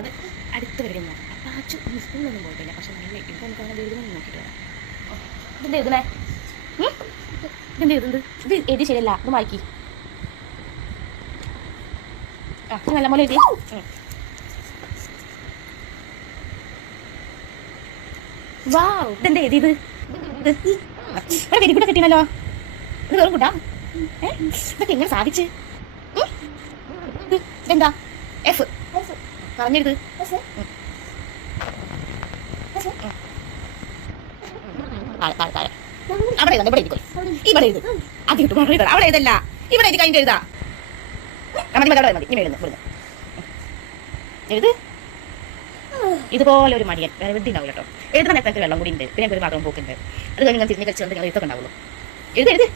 അത് അടുത്ത് വരുന്ന അപ്പം അച്ഛൻ സ്കൂളിലൊന്നും പോയിട്ടില്ല. പക്ഷെ നല്ല ഇപ്പം നമുക്ക് അങ്ങനെ എഴുതുന്നത് നോക്കിയിട്ട് വരാം. ഇതെന്ത് എഴുതണേ? ഇതെന്ത് എഴുതുന്നത്? ഇത് എഴുതി ശരിയല്ല. ഇത് വായിക്കി. ആ നല്ല പോലെ എഴുതി. വാ ഇതെന്താ എഴുതിയത്? ഇവിടെ വെരി ഗുഡ് കിട്ടിയല്ലോ. ഇത് വെറും കൂട്ടാ. ഇതൊക്കെ എങ്ങനെ സാധിച്ച്? ഇതെന്താ? എഫ് പറഞ്ഞെഴുത്. അവിടെ എഴുതാം. ഇവിടെ എഴുതിക്കോ. ഇവിടെ എഴുത്. അത് കിട്ടും. അവിടെ എഴുതല്ല. ഇവിടെ എഴുതി കഴിഞ്ഞിട്ട് എഴുതാ. മതി മതി അവിടെ മതി. ഇങ്ങനെ എഴുതുന്നു. എഴുത്. ഇതുപോലെ ഒരു മടിയൻ വേറെ വെട്ടി ഉണ്ടാവില്ല കേട്ടോ. എഴുതുന്ന നേരത്തെ വെള്ളം കൂടി ഉണ്ട്. പിന്നെ ഒരു പാത്രം പോക്കുണ്ട്. അത് കഴിഞ്ഞ് ഞാൻ തിരിഞ്ഞ് കളിച്ചുകൊണ്ട് ഞങ്ങൾ എഴുത്തൊക്കെ ഉണ്ടാവുള്ളൂ. എഴുത് എഴുത്.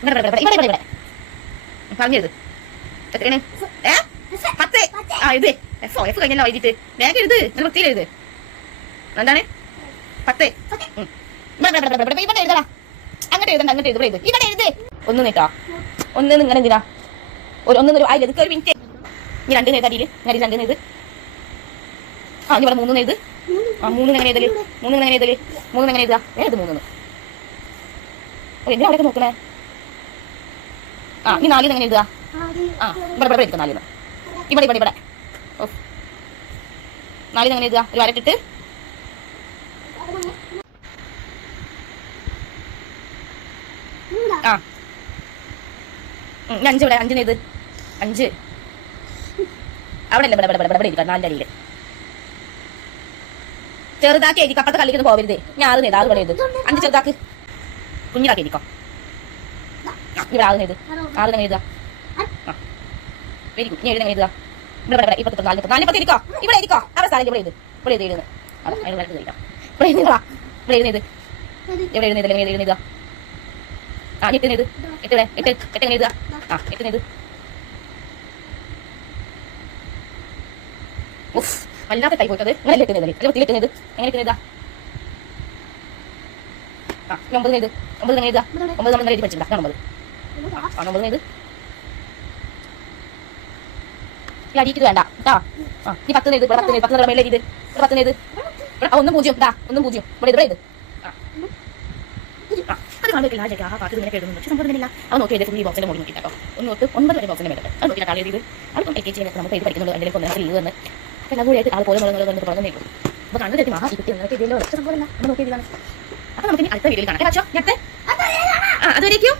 ഇവിടെ ഇവിടെ ഇവിടെ ഇവിടെ പറഞ്ഞെഴുത്. എത്രയാണ്? 10. ആ എഴുത്. എഫ് കഴിഞ്ഞല്ലോ എഴുതിയിട്ട് വേഗം എഴുത്. നല്ല വൃത്തിയിൽ എഴുത്. എന്താണ് 10? ഇവിടെ എഴുതടാ. അങ്ങോട്ട് എഴുതണ്ട. അങ്ങോട്ട് എഴുത്. ഇവിടെ എഴുത്. ഇവിടെ എഴുത്. ഒന്ന് നീട്ടോ. ഒന്ന് ഇങ്ങനെ എന്തിനാ ഒരു ആയില്ല. ഇതൊക്കെ ഒരു മിനിറ്റ്. ഇനി 2 നേത് അടിയിൽ. ഞാൻ 2 നേത്. ആ ഇനി ഇവിടെ 3 നേത്. ആ 3 എങ്ങനെ എഴുതല്? 3 എങ്ങനെ എഴുതല്? 3 എങ്ങനെ എഴുതാ? ഏത് 3? എന്തിനാ അവിടെയൊക്കെ നോക്കണേ? ആ ഇനി 4 എങ്ങനെ എഴുതാ? ആ ഇവിടെ ഇവിടെ എടുക്കാം. 4 ഇവിടെ ഇവിടെ ഇവിടെ. ഓ 4 എങ്ങനെ എഴുതാ? ഒരു വരട്ടിട്ട് ആ 5 ഇവിടെ. 5 നേത്. 5 അവിടെ അല്ല. ഇവിടെ ഇവിടെ ഇവിടെ ഇരിക്കാം. 4 അടിയിൽ ചെറുതാക്കി എഴുതി. അപ്പുറത്തെ കല്ലിക്കൊന്നും പോകരുത്. ഞാൻ 6 നേത്. 6 ഇവിടെ എഴുത്. 5 ചെറുതാക്ക് കുഞ്ഞിലാക്കി എഴുതിക്കോ. ഇവിടെ 6 നേത്. 6 എങ്ങനെ എഴുതാ? ആ വെരി ഗുഡ്. ഇനി എഴുതി എങ്ങനെ എഴുതാ? ഇവിടെ ഇവിടെ 24 40 ഇരിക്കോ. ഇവിടെ ഇരിക്കോ. അവിടെ സ്ഥലം ഇവിടെ എഴുത്. ഇവിടെ എഴുതി എഴുതുന്നത്. അതെ അതിന് വരട്ട് കഴിക്കാം. ഇവിടെ എഴുതുന്നതാ. ഇവിടെ എഴുതുന്നത്. ഇവിടെ എഴുതുന്നില്ല. എങ്ങനെ എഴുതുന്നതാ? ആ 8 നേത്. 8 ഇവിടെ 8 എങ്ങനെ എഴുതാ? ആ 8 നേത്. ഉഫ് വല്ലാത്ത കൈ പോയിട്ടത്. ഇങ്ങനെ 8 നേത്. അല്ല 8 നേത്. എങ്ങനെ 8 നേതാ? ആ 9 നേത്. 9 എങ്ങനെ എഴുതാ? 9 നമ്മൾ എഴുതി പഠിച്ചിട്ടുണ്ടാ. 9 ആ 9 നേത്. ഈ അടിയിട്ട് വേണ്ട കേട്ടോ. ആ ഈ 10 നേത്. ഇവിടെ 10 നേത്. 10 മേലെ എഴുതി. ഇവിടെ 10 നേത്. ഇവിടെ 1 0 ഇതാ 1 0 ഇവിടെ ഇവിടെ ഇത്. അത് കാണുന്നില്ല. ആ പാട്ട് ഇങ്ങനെ കേൾക്കുന്നുണ്ട്. പക്ഷെ സംഭവമില്ല. അത് നോക്കി ഫുൾ ഈ ബോക്സിന്റെ മുകളിൽ നോക്കിട്ടോ. 1 തൊട്ട് 9 വരെ ബോക്സിന്റെ മേലെ അത് നോക്കിയിട്ട് ആൾ എഴുതിയത്. അത് LKG നമുക്ക് ഇത് പഠിക്കുന്നുള്ളൂ. എന്തെങ്കിലും കൊണ്ടുവന്ന് ലീവ് വന്ന് അപ്പം എല്ലാം കൂടിയായിട്ട് ആൾ പോലെ വന്നിട്ട് പറഞ്ഞു കേൾക്കും. അപ്പോൾ കണ്ടു മഹാ ഈ കുട്ടി നിങ്ങൾക്ക് ഇതിലോ ഒറ്റ സംഭവമില്ല. നമ്മൾ നോക്കിയതാണ്. അപ്പം നമുക്ക് ഇനി അടുത്ത വീഡിയോയിൽ കാണാം. പക്ഷോ ഞാൻ അതുവരേക്കും